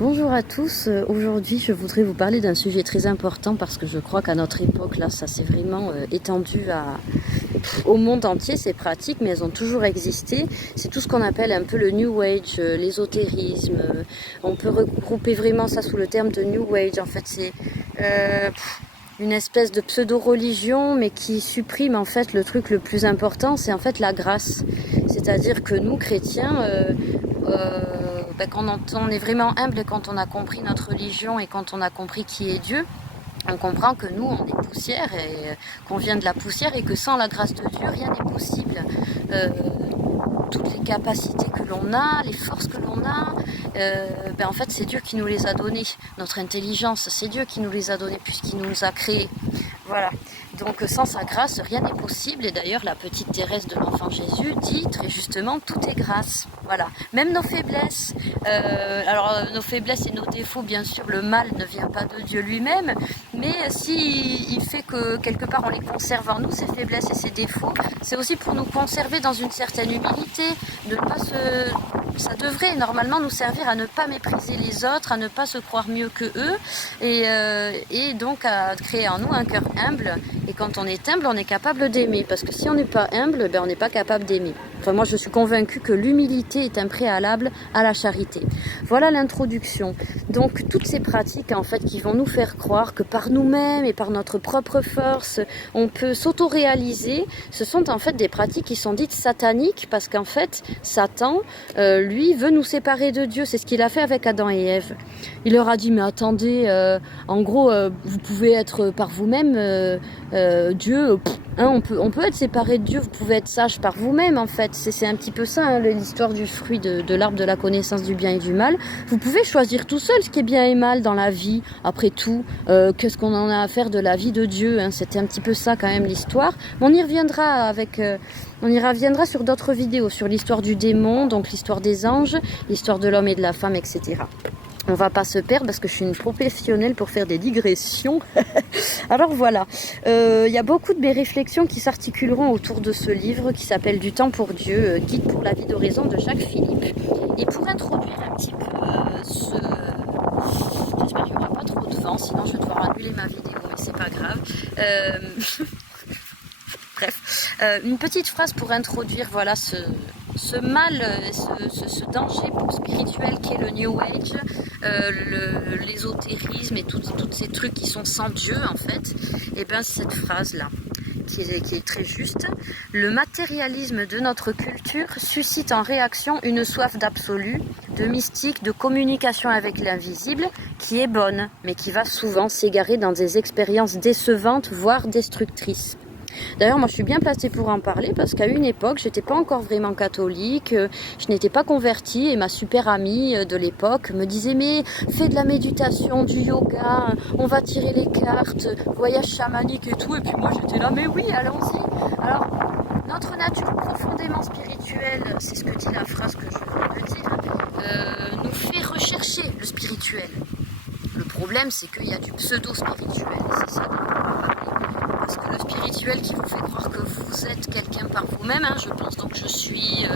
Bonjour à tous, aujourd'hui je voudrais vous parler d'un sujet très important parce que je crois qu'à notre époque là ça s'est vraiment étendu au monde entier ces pratiques, mais elles ont toujours existé. C'est tout ce qu'on appelle un peu le New Age, l'ésotérisme, on peut regrouper vraiment ça sous le terme de New Age. En fait c'est une espèce de pseudo-religion mais qui supprime en fait le truc le plus important, c'est en fait la grâce. C'est-à-dire que nous chrétiens quand on est vraiment humble et quand on a compris notre religion et quand on a compris qui est Dieu, on comprend que nous, on est poussière et qu'on vient de la poussière et que sans la grâce de Dieu, rien n'est possible. Toutes les capacités que l'on a, les forces que l'on a, en fait, c'est Dieu qui nous les a données. Notre intelligence, c'est Dieu qui nous les a données puisqu'il nous a créés. Voilà. Donc sans sa grâce, rien n'est possible. Et d'ailleurs, la petite Thérèse de l'Enfant Jésus dit très justement, tout est grâce. Voilà. Même nos faiblesses. Nos faiblesses et nos défauts, bien sûr, le mal ne vient pas de Dieu lui-même. Mais si il fait que quelque part on les conserve en nous, ces faiblesses et ces défauts, c'est aussi pour nous conserver dans une certaine humilité. Ça devrait normalement nous servir à ne pas mépriser les autres, à ne pas se croire mieux que eux, et donc à créer en nous un cœur humble. Et quand on est humble, on est capable d'aimer. Parce que si on n'est pas humble, on n'est pas capable d'aimer. Enfin, moi, je suis convaincue que l'humilité est un préalable à la charité. Voilà l'introduction. Donc, toutes ces pratiques, en fait, qui vont nous faire croire que par nous-mêmes et par notre propre force, on peut s'auto-réaliser, ce sont en fait des pratiques qui sont dites sataniques, parce qu'en fait, Satan, lui, veut nous séparer de Dieu. C'est ce qu'il a fait avec Adam et Ève. Il leur a dit, mais attendez, en gros, vous pouvez être par vous-même, Dieu, on peut être séparé de Dieu, vous pouvez être sage par vous-même en fait, c'est un petit peu ça hein, l'histoire du fruit de l'arbre de la connaissance du bien et du mal. Vous pouvez choisir tout seul ce qui est bien et mal dans la vie, après tout, qu'est-ce qu'on en a à faire de la vie de Dieu, hein, c'était un petit peu ça quand même l'histoire. On y reviendra sur d'autres vidéos, sur l'histoire du démon, donc l'histoire des anges, l'histoire de l'homme et de la femme, etc. On va pas se perdre parce que je suis une professionnelle pour faire des digressions. Alors voilà, y a beaucoup de mes réflexions qui s'articuleront autour de ce livre qui s'appelle Du temps pour Dieu, guide pour la vie d'oraison de Jacques Philippe. Et pour introduire un petit peu j'espère qu'il n'y aura pas trop de vent, sinon je vais devoir annuler ma vidéo, mais c'est pas grave. Bref, une petite phrase pour introduire voilà ce mal, ce danger spirituel qui est le New Age, l'ésotérisme et tous ces trucs qui sont sans Dieu en fait. Et bien cette phrase-là, qui est très juste. Le matérialisme de notre culture suscite en réaction une soif d'absolu, de mystique, de communication avec l'invisible, qui est bonne, mais qui va souvent s'égarer dans des expériences décevantes, voire destructrices. D'ailleurs, moi, je suis bien placée pour en parler parce qu'à une époque, j'étais pas encore vraiment catholique, je n'étais pas convertie et ma super amie de l'époque me disait mais fais de la méditation, du yoga, on va tirer les cartes, voyage chamanique et tout. Et puis moi, j'étais là mais oui, allons-y. Alors, notre nature profondément spirituelle, c'est ce que dit la phrase que je viens de dire, nous fait rechercher le spirituel. Le problème, c'est qu'il y a du pseudo-spirituel, c'est ça. Parce que le spirituel qui vous fait croire que vous êtes quelqu'un par vous-même, hein, je pense donc je suis,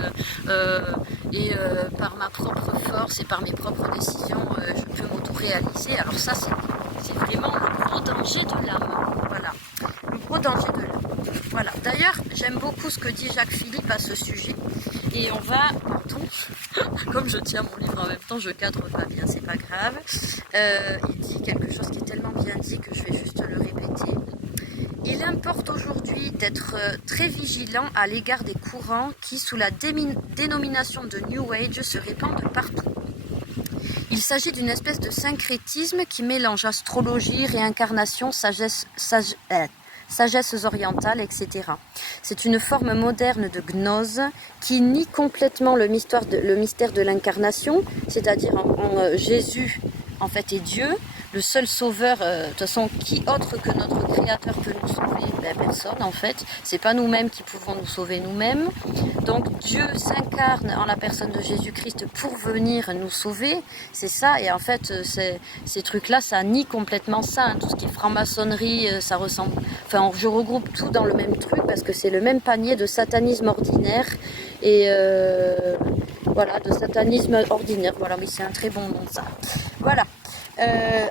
par ma propre force et par mes propres décisions, je peux m'auto-réaliser. Alors ça, c'est vraiment le gros danger de l'âme. Voilà, le gros danger de l'âme. Voilà. D'ailleurs, j'aime beaucoup ce que dit Jacques Philippe à ce sujet. Et on va, comme je tiens mon livre en même temps, je cadre pas bien, c'est pas grave. Il dit quelque chose qui est tellement bien dit que je vais juste le répéter. Il importe aujourd'hui d'être très vigilant à l'égard des courants qui, sous la dénomination de New Age, se répandent partout. Il s'agit d'une espèce de syncrétisme qui mélange astrologie, réincarnation, sagesse orientale, etc. C'est une forme moderne de gnose qui nie complètement le mystère de l'incarnation, c'est-à-dire en Jésus en fait est Dieu, le seul sauveur, de toute façon, qui autre que notre créateur peut nous sauver? Personne en fait, c'est pas nous-mêmes qui pouvons nous sauver nous-mêmes. Donc Dieu s'incarne en la personne de Jésus-Christ pour venir nous sauver, c'est ça. Et en fait, ces trucs-là, ça nie complètement ça, hein. Tout ce qui est franc-maçonnerie, ça ressemble. Enfin, je regroupe tout dans le même truc parce que c'est le même panier de satanisme ordinaire et voilà, de satanisme ordinaire. Voilà, oui, c'est un très bon nom ça. Voilà.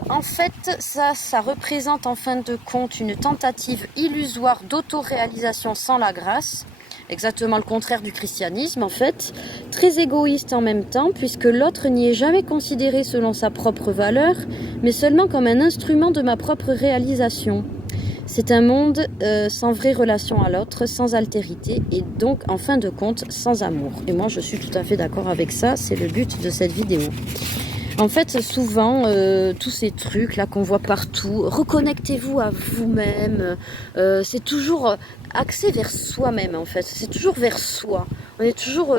En fait, ça représente en fin de compte une tentative illusoire d'autoréalisation sans la grâce. Exactement le contraire du christianisme en fait, très égoïste en même temps puisque l'autre n'y est jamais considéré selon sa propre valeur, mais seulement comme un instrument de ma propre réalisation. C'est un monde sans vraie relation à l'autre, sans altérité et donc en fin de compte sans amour. Et moi je suis tout à fait d'accord avec ça, c'est le but de cette vidéo. En fait, souvent, tous ces trucs là qu'on voit partout, reconnectez-vous à vous-même, c'est toujours axé vers soi-même en fait, c'est toujours vers soi. On est toujours,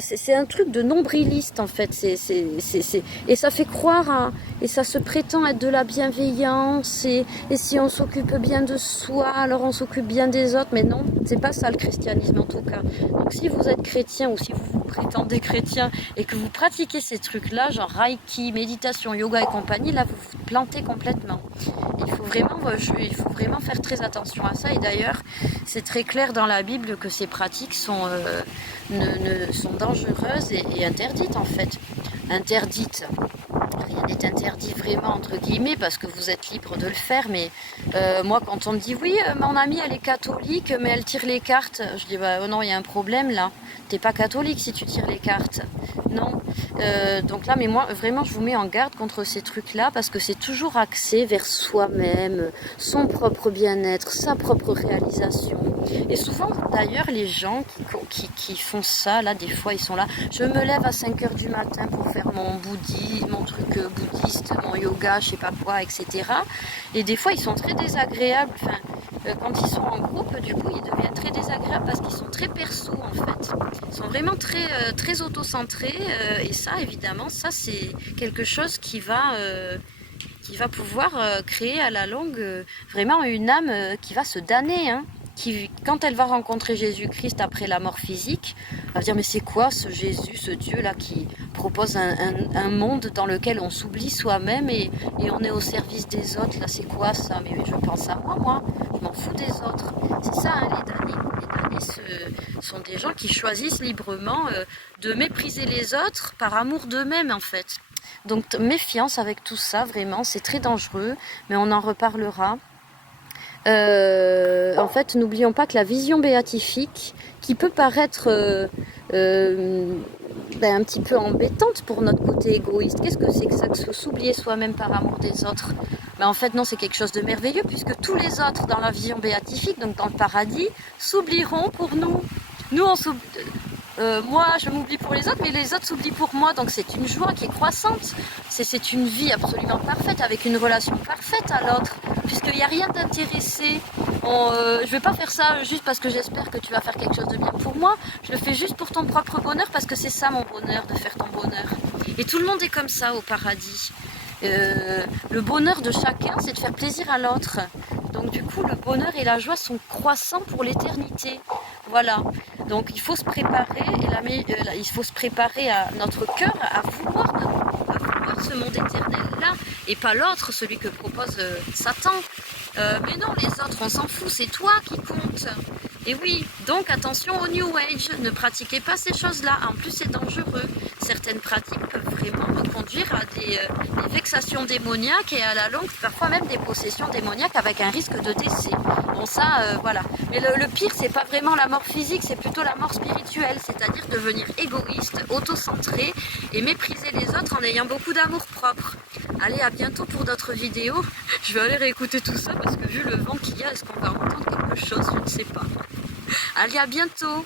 c'est un truc de nombriliste en fait, et ça fait croire à, et ça se prétend être de la bienveillance, et si on s'occupe bien de soi, alors on s'occupe bien des autres, mais non, c'est pas ça le christianisme en tout cas. Donc si vous êtes chrétien ou si vous vous prétendez chrétien et que vous pratiquez ces trucs-là, genre Reiki, méditation, yoga et compagnie, là vous vous plantez complètement. Il faut vraiment faire très attention à ça, et d'ailleurs c'est très clair dans la Bible que ces pratiques sont dangereuses et interdites en fait. Interdites, rien n'est interdit vraiment entre guillemets parce que vous êtes libre de le faire, mais moi quand on me dit oui mon amie elle est catholique mais elle tire les cartes, je dis bah oh non il y a un problème là, t'es pas catholique si tu tires les cartes, non. Donc là mais moi vraiment je vous mets en garde contre ces trucs là parce que c'est toujours axé vers soi-même, son propre bien-être, sa propre réalisation. Et souvent d'ailleurs les gens qui font ça là, des fois ils sont là, je me lève à 5h du matin pour faire mon truc bouddhiste, mon yoga, je sais pas quoi, etc. Et des fois ils sont très désagréables, enfin quand ils sont en groupe, du coup ils deviennent très désagréables parce qu'ils sont très perso en fait. Ils sont vraiment très auto-centrés, et ça évidemment ça c'est quelque chose qui va pouvoir créer à la longue vraiment une âme qui va se damner, hein. Qui, quand elle va rencontrer Jésus-Christ après la mort physique, elle va dire mais c'est quoi ce Jésus, ce Dieu là qui propose un monde dans lequel on s'oublie soi-même et on est au service des autres, là c'est quoi ça? Mais je pense à moi, je m'en fous des autres. C'est ça hein, les damnés. Les damnés sont des gens qui choisissent librement de mépriser les autres par amour d'eux-mêmes en fait. Donc méfiance avec tout ça, vraiment, c'est très dangereux, mais on en reparlera. En fait, n'oublions pas que la vision béatifique, qui peut paraître un petit peu embêtante pour notre côté égoïste, qu'est-ce que c'est que ça, que s'oublier soi-même par amour des autres? Mais en fait, non, c'est quelque chose de merveilleux, puisque tous les autres dans la vision béatifique, donc dans le paradis, s'oublieront pour nous. Nous, moi, je m'oublie pour les autres, mais les autres s'oublient pour moi. Donc c'est une joie qui est croissante. C'est une vie absolument parfaite, avec une relation parfaite à l'autre, puisqu'il n'y a rien d'intéressé. Je ne vais pas faire ça juste parce que j'espère que tu vas faire quelque chose de bien pour moi. Je le fais juste pour ton propre bonheur, parce que c'est ça mon bonheur, de faire ton bonheur. Et tout le monde est comme ça au paradis. Le bonheur de chacun, c'est de faire plaisir à l'autre. Donc du coup, le bonheur et la joie sont croissants pour l'éternité. Voilà. Donc il faut se préparer, il faut se préparer à notre cœur à vouloir ce monde éternel-là, et pas l'autre, celui que propose Satan. Mais non, les autres, on s'en fout, c'est toi qui compte. Et oui, donc attention au New Age, ne pratiquez pas ces choses-là, en plus c'est dangereux. Certaines pratiques peuvent vraiment me conduire à des vexations démoniaques et à la longue, parfois même des possessions démoniaques avec un risque de décès. Bon ça, voilà. Mais le pire, c'est pas vraiment la mort physique, c'est plutôt la mort spirituelle, c'est-à-dire devenir égoïste, auto-centré et mépriser les autres en ayant beaucoup d'amour propre. Allez, à bientôt pour d'autres vidéos. Je vais aller réécouter tout ça parce que vu le vent qu'il y a, est-ce qu'on va entendre quelque chose? Je ne sais pas. Allez, à bientôt!